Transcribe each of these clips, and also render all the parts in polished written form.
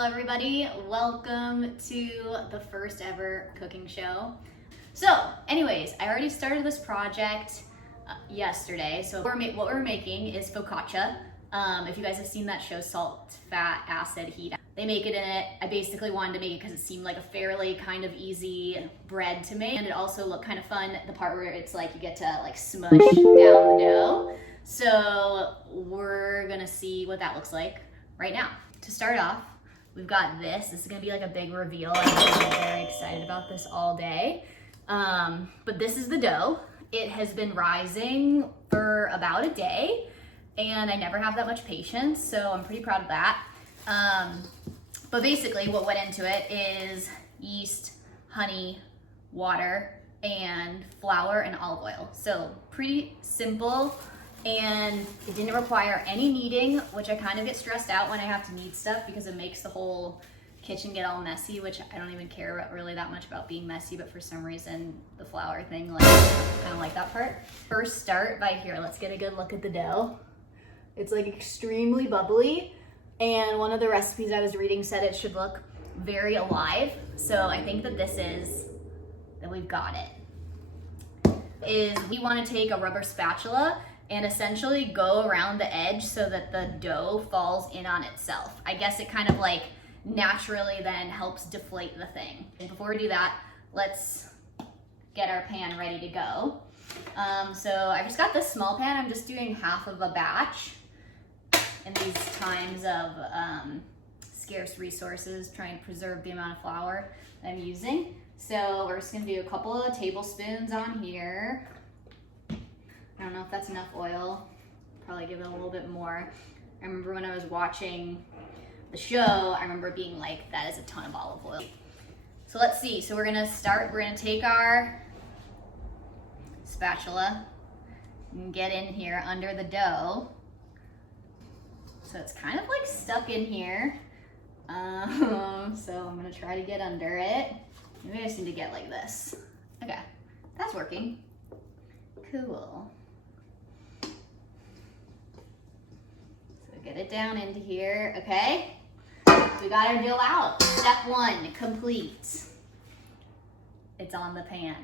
Hello everybody, welcome to the first ever cooking show. So anyways, I already started this project yesterday. So what we're making is focaccia. If you guys have seen that show, Salt, Fat, Acid, Heat, they make it in it. I basically wanted to make it because it seemed like a fairly kind of easy bread to make, and it also looked kind of fun, the part where it's like you get to like smush down the dough. So we're gonna see what that looks like right now. To start off, we've got this. This is gonna be like a big reveal. I'm very excited about this all day. But this is the dough. It has been rising for about a day, and I never have that much patience, so I'm pretty proud of that. But basically what went into it is yeast, honey, water, and flour and olive oil. So pretty simple, and it didn't require any kneading, which I kind of get stressed out when I have to knead stuff because it makes the whole kitchen get all messy, which I don't even care about really that much about being messy, but for some reason the flour thing, like, I kind of like that part. First start by here, let's get a good look at the dough. It's like extremely bubbly, and one of the recipes I was reading said it should look very alive. So I think that this is, that we've got it. We want to take a rubber spatula and essentially go around the edge so that the dough falls in on itself. I guess it kind of like naturally then helps deflate the thing. And before we do that, let's get our pan ready to go. So I just got this small pan. I'm just doing half of a batch in these times of scarce resources, trying to preserve the amount of flour that I'm using. So we're just gonna do a couple of tablespoons on here. I don't know if that's enough oil. Probably give it a little bit more. I remember when I was watching the show, I remember being like, that is a ton of olive oil. So let's see, so we're gonna take our spatula and get in here under the dough. So it's kind of like stuck in here. So I'm gonna try to get under it. Maybe I just need to get like this. Okay, that's working. Cool. So get it down into here, okay? We got our dough out. Step one, complete. It's on the pan.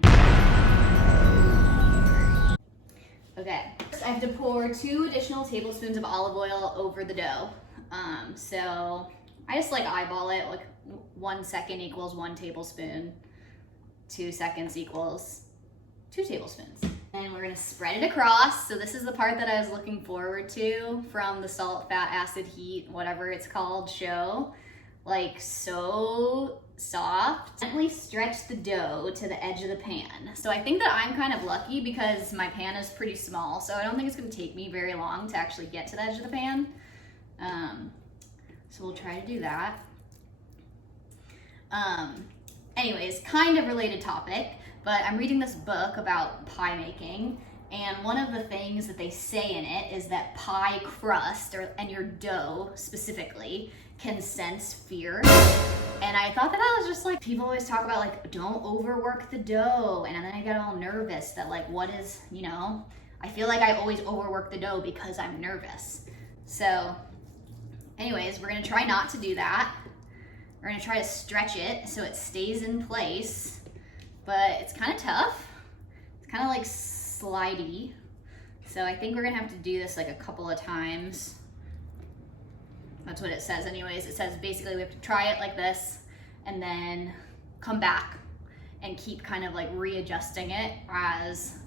Okay, I have to pour 2 additional tablespoons of olive oil over the dough. So I just like eyeball it, like 1 second equals 1 tablespoon, 2 seconds equals 2 tablespoons. And we're gonna spread it across. So this is the part that I was looking forward to from the Salt, Fat, Acid, Heat, whatever it's called show. Like so soft. Gently stretch the dough to the edge of the pan. So I think that I'm kind of lucky because my pan is pretty small, so I don't think it's gonna take me very long to actually get to the edge of the pan. So we'll try to do that. Anyways, kind of related topic, but I'm reading this book about pie making, and one of the things that they say in it is that pie crust, and your dough specifically, can sense fear. And I thought that I was just like, people always talk about like, don't overwork the dough. And then I get all nervous that like, what is, you know, I feel like I always overwork the dough because I'm nervous. So anyways, we're gonna try not to do that. We're gonna try to stretch it so it stays in place, but it's kind of tough. It's kind of like slidey. So I think we're gonna have to do this like a couple of times. That's what it says anyways. It says basically we have to try it like this and then come back and keep kind of like readjusting it as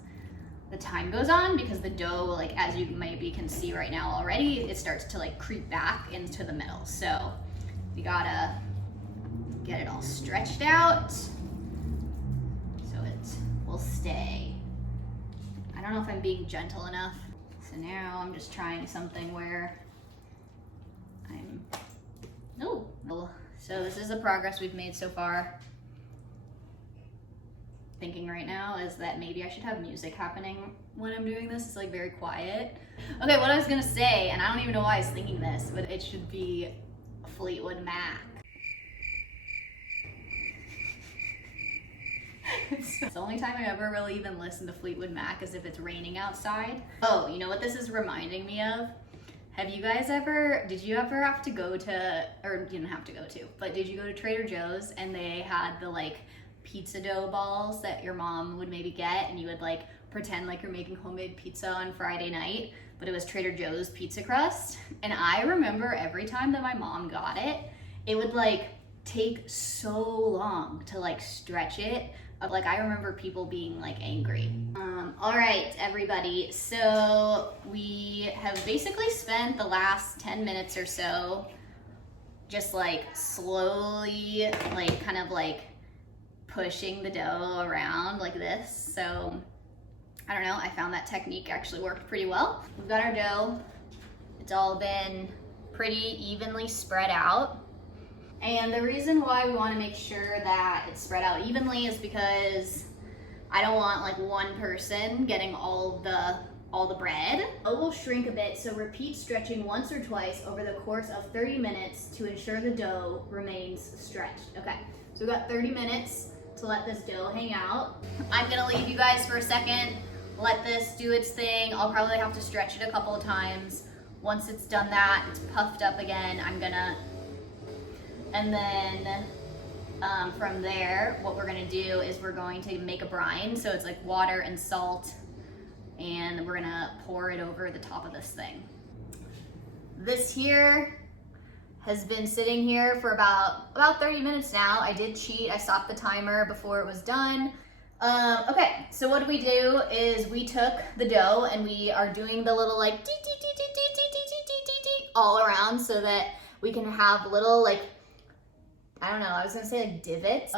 the time goes on, because the dough, like as you maybe can see right now already, it starts to like creep back into the middle. So you gotta get it all stretched out so it will stay. I don't know if I'm being gentle enough. So now I'm just trying something where so this is the progress we've made so far. Thinking right now is that maybe I should have music happening when I'm doing this. It's like very quiet. Okay, what I was gonna say, and I don't even know why I was thinking this, but it should be Fleetwood Mac. It's the only time I ever really even listen to Fleetwood Mac is if it's raining outside. Oh, you know what this is reminding me of? Have you guys ever, did you ever have to go to, or you didn't have to go to, but did you go to Trader Joe's and they had the like pizza dough balls that your mom would maybe get, and you would like pretend like you're making homemade pizza on Friday night, but it was Trader Joe's pizza crust? And I remember every time that my mom got it, it would like take so long to like stretch it. Like I remember people being like angry. All right, everybody. So we have basically spent the last 10 minutes or so just like slowly, like kind of like pushing the dough around like this. So I don't know, I found that technique actually worked pretty well. We've got our dough. It's all been pretty evenly spread out. And the reason why we want to make sure that it's spread out evenly is because I don't want like one person getting all the bread. It will shrink a bit, so repeat stretching once or twice over the course of 30 minutes to ensure the dough remains stretched. Okay, so we've got 30 minutes to let this dough hang out. I'm gonna leave you guys for a second, let this do its thing. I'll probably have to stretch it a couple of times. Once it's done that, it's puffed up again, and then from there, what we're gonna do is we're going to make a brine. So it's like water and salt, and we're gonna pour it over the top of this thing. This here has been sitting here for about 30 minutes now. I did cheat, I stopped the timer before it was done. Okay, so what we do is we took the dough and we are doing the little like all around so that we can have little like, I don't know, I was gonna say like divots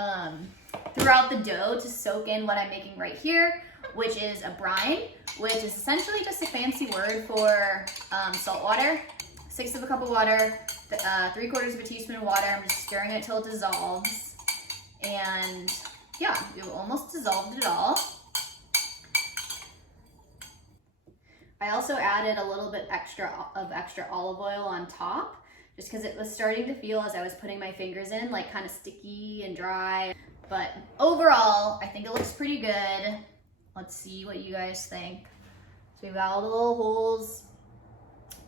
throughout the dough to soak in what I'm making right here, which is a brine, which is essentially just a fancy word for salt water. 1/6 of a cup of water, 3/4 of a teaspoon of water. I'm just stirring it till it dissolves. And yeah, you almost dissolved it all. I also added a little bit extra olive oil on top, just because it was starting to feel, as I was putting my fingers in, like kind of sticky and dry. But overall, I think it looks pretty good. Let's see what you guys think. So we've got all the little holes,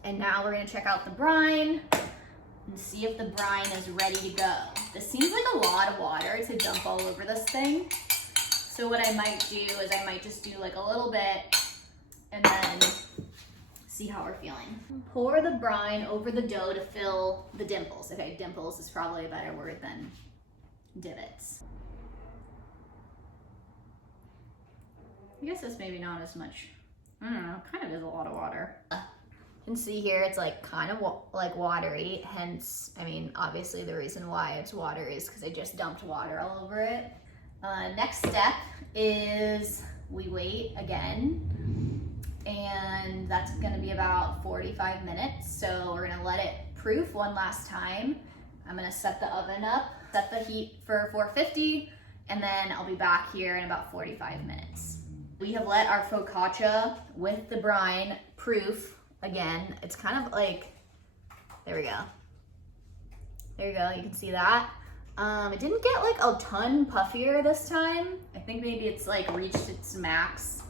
and now we're gonna check out the brine and see if the brine is ready to go. This seems like a lot of water to dump all over this thing. So what I might do is I might just do like a little bit and then see how we're feeling. Pour the brine over the dough to fill the dimples. Okay, dimples is probably a better word than divots. I guess it's maybe not as much, I don't know, kind of is a lot of water. You can see here it's like kind of like watery, hence, I mean, obviously the reason why it's water is because I just dumped water all over it. Next step is we wait again, and that's gonna be about 45 minutes. So we're gonna let it proof one last time. I'm gonna set the oven up, set the heat for 450, and then I'll be back here in about 45 minutes. We have let our focaccia with the brine proof again. It's kind of like, there we go. There you go, you can see that. It didn't get like a ton puffier this time. I think maybe it's like reached its max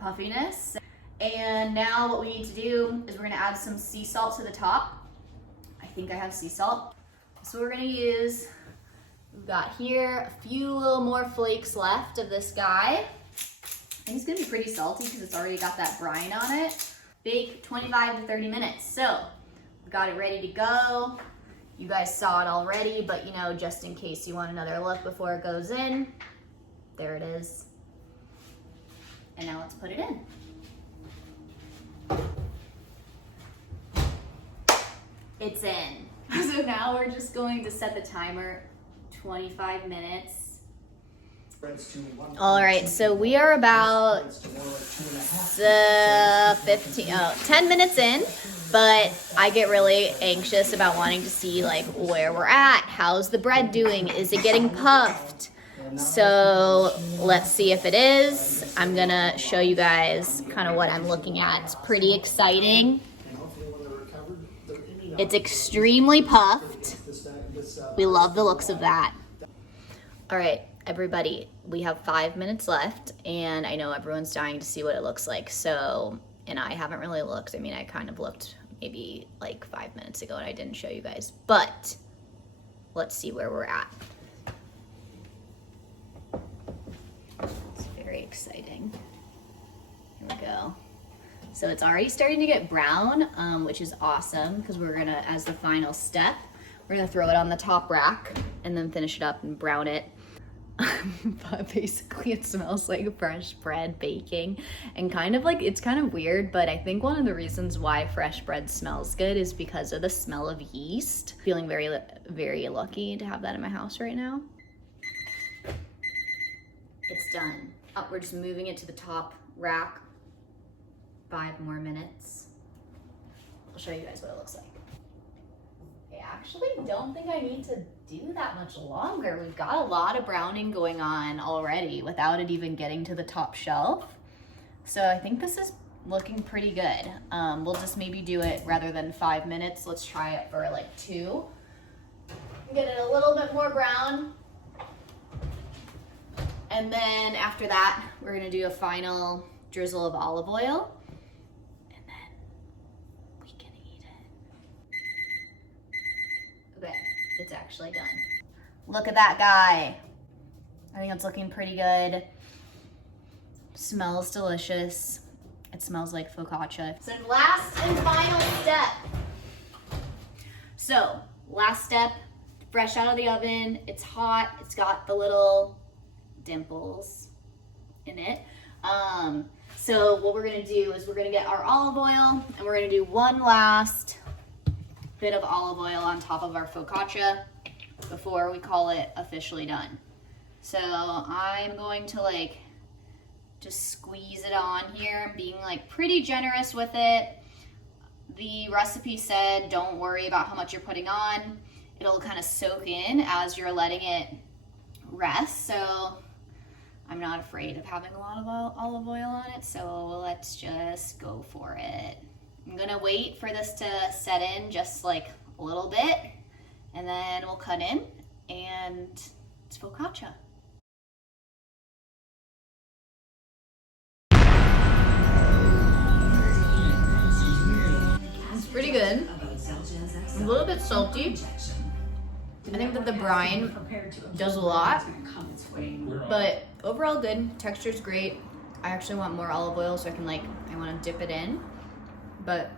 puffiness. And now what we need to do is we're gonna add some sea salt to the top. I think I have sea salt. So we're gonna use, we've got here a few little more flakes left of this guy. I think it's gonna be pretty salty because it's already got that brine on it. Bake 25 to 30 minutes. So we've got it ready to go. You guys saw it already, but you know, just in case you want another look before it goes in, there it is. And now let's put it in. It's in. So now we're just going to set the timer 25 minutes. All right, so we are about 10 minutes in, but I get really anxious about wanting to see like where we're at. How's the bread doing? Is it getting puffed? So let's see if it is. I'm gonna show you guys kind of what I'm looking at. It's pretty exciting. It's extremely puffed. We love the looks of that. All right, everybody, we have 5 minutes left, and I know everyone's dying to see what it looks like. So, and I haven't really looked. I mean, I kind of looked maybe like 5 minutes ago and I didn't show you guys, but let's see where we're at. It's very exciting. Here we go. So it's already starting to get brown, which is awesome because we're gonna, as the final step, we're gonna throw it on the top rack and then finish it up and brown it. But basically it smells like fresh bread baking, and kind of like, it's kind of weird, but I think one of the reasons why fresh bread smells good is because of the smell of yeast. Feeling very, very lucky to have that in my house right now. It's done. Oh, we're just moving it to the top rack. 5 more minutes. I'll show you guys what it looks like. I actually don't think I need to do that much longer. We've got a lot of browning going on already without it even getting to the top shelf. So I think this is looking pretty good. We'll just maybe do it rather than 5 minutes. Let's try it for like 2. Get it a little bit more brown. And then after that, we're gonna do a final drizzle of olive oil. It's actually done. Look at that guy. I think it's looking pretty good. Smells delicious. It smells like focaccia. So last and final step. So last step, fresh out of the oven. It's hot. It's got the little dimples in it. So what we're gonna do is we're gonna get our olive oil and we're gonna do one last bit of olive oil on top of our focaccia before we call it officially done. So I'm going to like just squeeze it on here. I'm being like pretty generous with it. The recipe said don't worry about how much you're putting on. It'll kind of soak in as you're letting it rest. So I'm not afraid of having a lot of olive oil on it. So let's just go for it. I'm gonna wait for this to set in just like a little bit, and then we'll cut in, and it's focaccia. It's pretty good. A little bit salty. I think that the brine does a lot, but overall good. Texture's great. I actually want more olive oil so I can I want to dip it in. But